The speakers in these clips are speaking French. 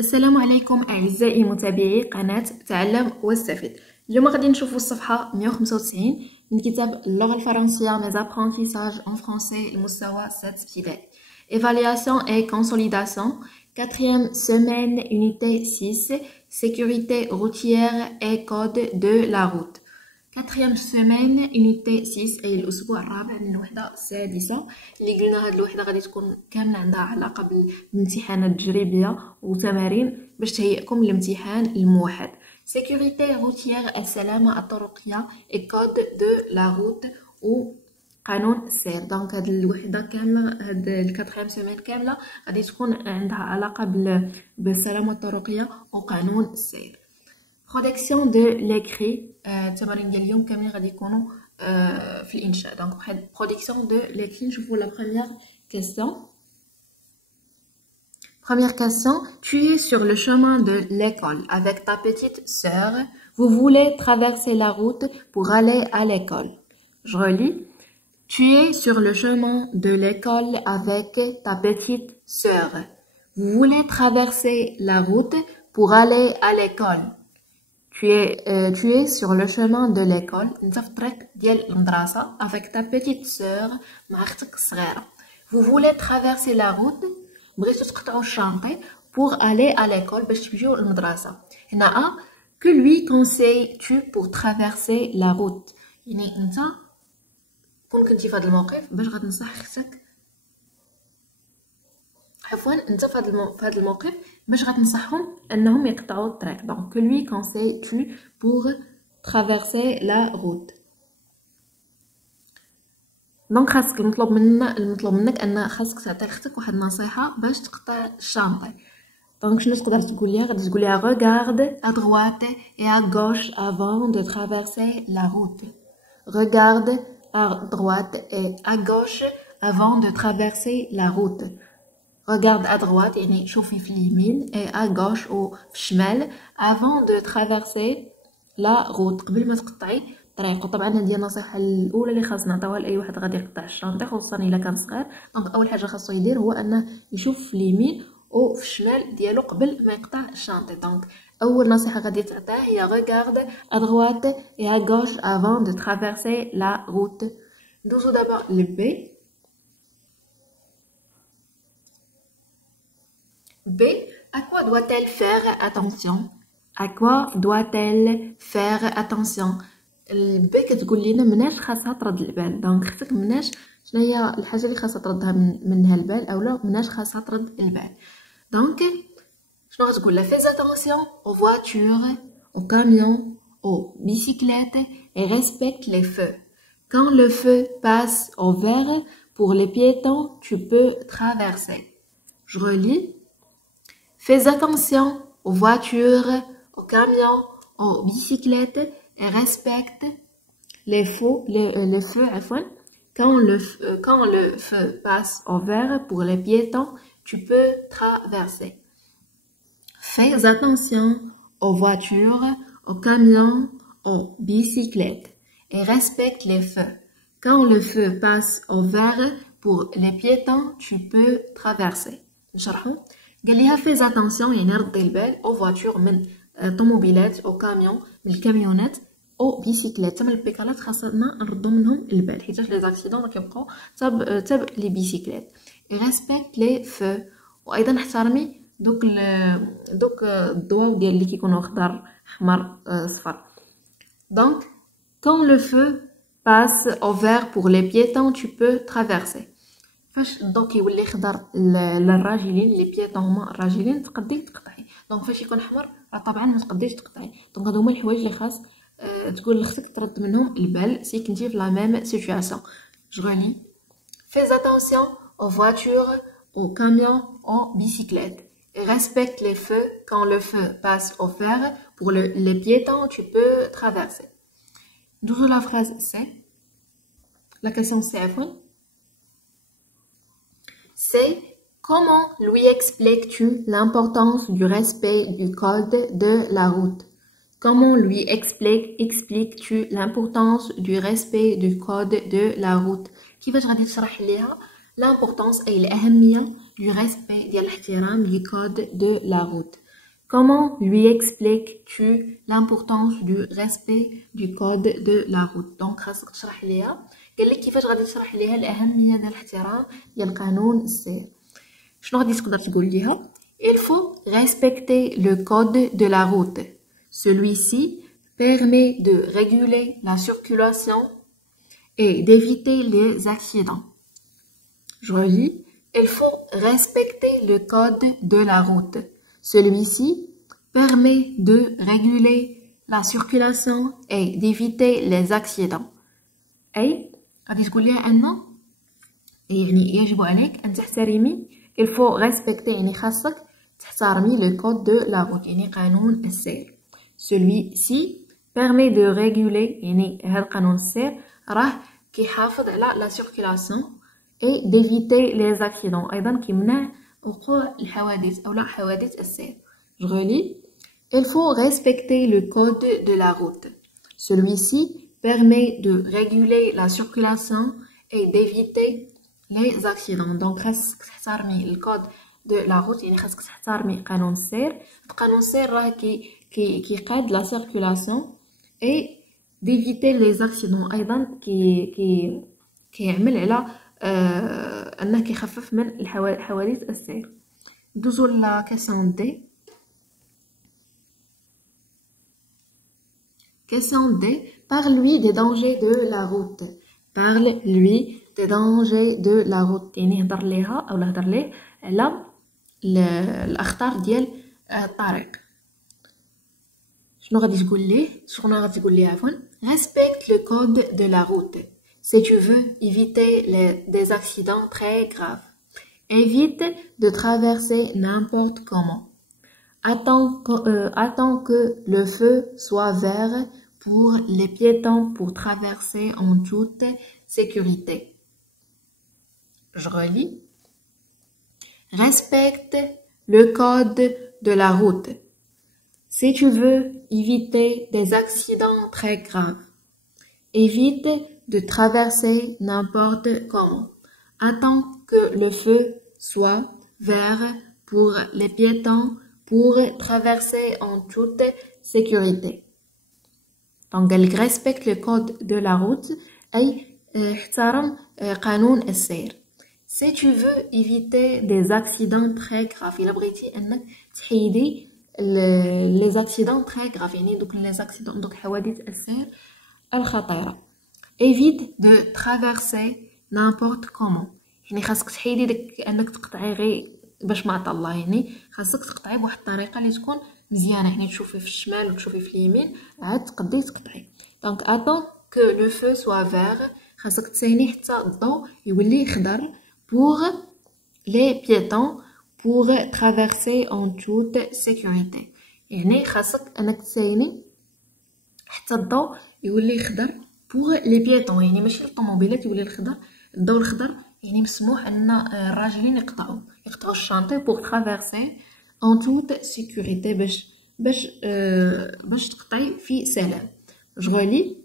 السلام عليكم أعزائي متابعي قناة تعلم واستفد. اليوم غادي نشوفوا الصفحة 195 من كتاب اللغة الفرنسية Mes apprentissages en français المستوى 6 ابتدائي. Évaluation et consolidation, 4e semaine, unité 6, sécurité routière et code de la route. 4e semaine, unité 6 أي الأسبوع الرابع من الوحدة السادسة. اللي قلنا هاد الوحدة غادي تكون كاملة عندها علاقة بالامتحانات التجريبية وتمارين باش تهيئكم للامتحان الموحد. sécurité routière السلامة الطرقية et code de la route وقانون السير. دونك هاد الوحدة كاملة، هاد الكاتريام سيمين كاملة غادي تكون عندها علاقة بالسلامة الطرقية وقانون السير. Production de l'écrit. التمارين ديال اليوم كاملين غادي يكونوا في الانشاء. دونك production de l'écrit. نشوفوا la première question. Première question, tu es sur le chemin de l'école avec ta petite sœur. Vous voulez traverser la route pour aller à l'école. Je relis. Tu es sur le chemin de l'école avec ta petite sœur. Vous voulez traverser la route pour aller à l'école. Tu es sur le chemin de l'école. انت في الطريق ديال المدرسة avec ta petite sœur مع اختك الصغيرة. Vous voulez traverser la route. بغيتو تقطعوا الشانطي pour aller à l'école باش تمشيو للمدرسة. هنا que lui conseilles-tu pour traverser la route. يعني انت كون كنتي في هذا الموقف باش غتنصح اختك، عفوا انت في هذا الموقف باش غتنصحهم انهم يقطعوا الطريق. دونك que lui conseilles-tu pour traverser la route. دونك خاصك المطلوب منك ان خاصك تعطي اختك واحد النصيحه باش تقطع الشانطي. دونك شنو تقدر تقول ليها؟ غادي تقول ليها regarde à droite et à gauche avant de traverser la route. Regarde à droite et à gauche avant de traverser la route. Regarde à droite يعني شوفي في اليمين et à gauche وفي الشمال avant de traverser la route قبل ما تقطعي الطريق. وطبعا هذه النصيحه الاولى اللي خاص نعطيوها لاي واحد غادي يقطع الشانطي خصوصا الا كان صغير. دونك اول حاجه خاصو يدير هو انه يشوف في اليمين وفي الشمال ديالو قبل ما يقطع الشانطي. دونك اول نصيحه غادي تعطيه هي regarde à droite et à gauche avant de traverser la route. ندوزو دابا للبي. B. À quoi doit-elle faire attention? À quoi doit-elle faire attention? البي كتقول لينا مناش خاصها ترد البال. دونك اختك مناش شنو هي الحاجه اللي خاصها تردها منها البال اولا مناش خاصها ترد البال. دونك شنو غتقول لها؟ fais attention aux voitures, aux camions, aux bicyclettes et respecte les feux. Quand le feu passe au vert pour les piétons, tu peux traverser. Je relis. Fais attention aux voitures, aux camions, aux bicyclettes et respecte les feux. Quand le feu passe au vert pour les piétons, tu peux traverser. Fais attention aux voitures, aux camions, aux bicyclettes et respecte les feux. Quand le feu passe au vert pour les piétons, tu peux traverser. نشرحو. قال ليها fais attention يعني ردي البال aux voitures من طوموبيلات او كاميون من الكاميونات او بيسيكلات من البيكالات خاصنا نردو منهم البال حيتاش لي زاكسيدون راه كيبقاو تاب لي بيسيكلات. ريسبكت لي فو وايضا احترمي دوك الضواو ديال اللي كيكونوا خضر احمر صفر. دونك quand le feu passe au vert pour les piétons tu peux traverser. فاش الضو كيولي خضر للراجلين، لي بيتون هما الراجلين تقدري تقطعي. دونك فاش يكون احمر طبعا ما تقدريش تقطعي. دونك هادو هما الحوايج اللي خاص تقول لختك ترد منهم البال سي كنتي في لا ميم سيتوياسيون. جو ريلي. fais attention aux voitures, aux camions, aux bicyclettes et respecte les feux. Quand le feu passe au vert pour les piétons tu peux traverser. دوزو la phrase C. La question C عفوا. C'est comment lui expliques-tu l'importance du respect du code de la route? Comment lui expliques-tu l'importance du respect du code de la route? كيفاش غادي تشرح ليها l'importance أي الأهمية du respect ديال الاحترام du code de la route. Comment lui expliques-tu l'importance du respect du code de la route؟ دونك خاصك تشرح ليها، قال لك كيفاش غادي تشرح ليها الأهمية ديال الاحترام ديال قانون السير. شنو غادي تقدر تقول ليها؟ Il faut respecter le code de la route. Celui-ci permet de réguler la circulation et d'éviter les accidents. Je relis. Il faut respecter le code de la route. Celui-ci permet de réguler la circulation et d'éviter les accidents. أي غادي تقول لها أن يعني يجب عليك أن تحترمي. Il faut respecter يعني خاصك تحترمي le code de la route يعني قانون السير. Celui-ci permet de réguler يعني هذا قانون السير راه كيحافظ على la circulation et d'éviter les accidents أيضا كيمنع وقوع الحوادث أو لا حوادث السير. Je relis. Il faut respecter le code de la route. Celui-ci permet de réguler la circulation et d'éviter les accidents. Donc خاصك تحترمي الكود de la route يعني خاصك تحترمي قانون السير. قانون السير راه كيقاد la circulation et d'éviter les accidents أيضا كيعمل على أنه كيخفف من حوادث السير. ندوزو لا كيسيون دي. Question D. Parle-lui des dangers de la route. Parle-lui des dangers de la route. يعني هضر ليها أو هضر ليه على الأخطار ديال الطريق. شنو غادي تقول ليه؟ شنو غادي تقول ليه عفوا؟ Respecte le code de la route. Si tu veux éviter des accidents très graves, évite de traverser n'importe comment. Attends que le feu soit vert pour les piétons pour traverser en toute sécurité. Je relis. Respecte le code de la route. Si tu veux éviter des accidents très graves, évite de traverser n'importe comment. Attends que le feu soit vert pour les piétons pour traverser en toute sécurité. Donc, elle respecte le code de la route أي احترم قانون السير. Si tu veux éviter des accidents très graves, إلا بغيتي أنك تحيدي les accidents très graves يعني دوك les accidents دوك حوادث السير الخطيرة. Évite de traverser n'importe comment. يعني خاصك تحيدي داك أنك تقطعي غير باش ما عطا الله يعني خاصك تقطعي بواحد الطريقه اللي تكون مزيانه يعني تشوفي في الشمال وتشوفي في اليمين عاد تقدري تقطعي. دونك attends que le feu soit vert خاصك تسيني حتى الضوء يولي خضر pour les piétons pour traverser en toute sécurité يعني خاصك انك تسيني حتى الضوء يولي خضر pour les piétons يعني ماشي الطوموبيلات يولي الخضر الضوء الخضر يعني مسموح ان الراجلين يقطعوا الشانطي pour traverser en toute sécurité باش تقطعي في سلام. Je relis.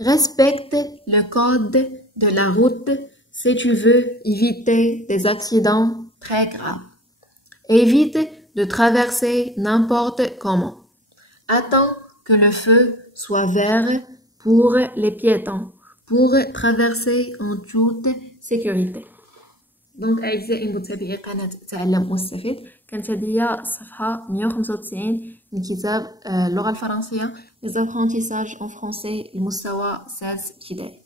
Respecte le code de la route si tu veux éviter des accidents très graves. Évite de traverser n'importe comment. Attends que le feu soit vert pour les piétons pour traverser en toute sécurité. دونك أعزائي متابعي قناة تعلم واستفيد، كانت هذه الصفحة 195 من كتاب اللغة الفرنسية Les apprentissages en français المستوى 16 ابتدائي.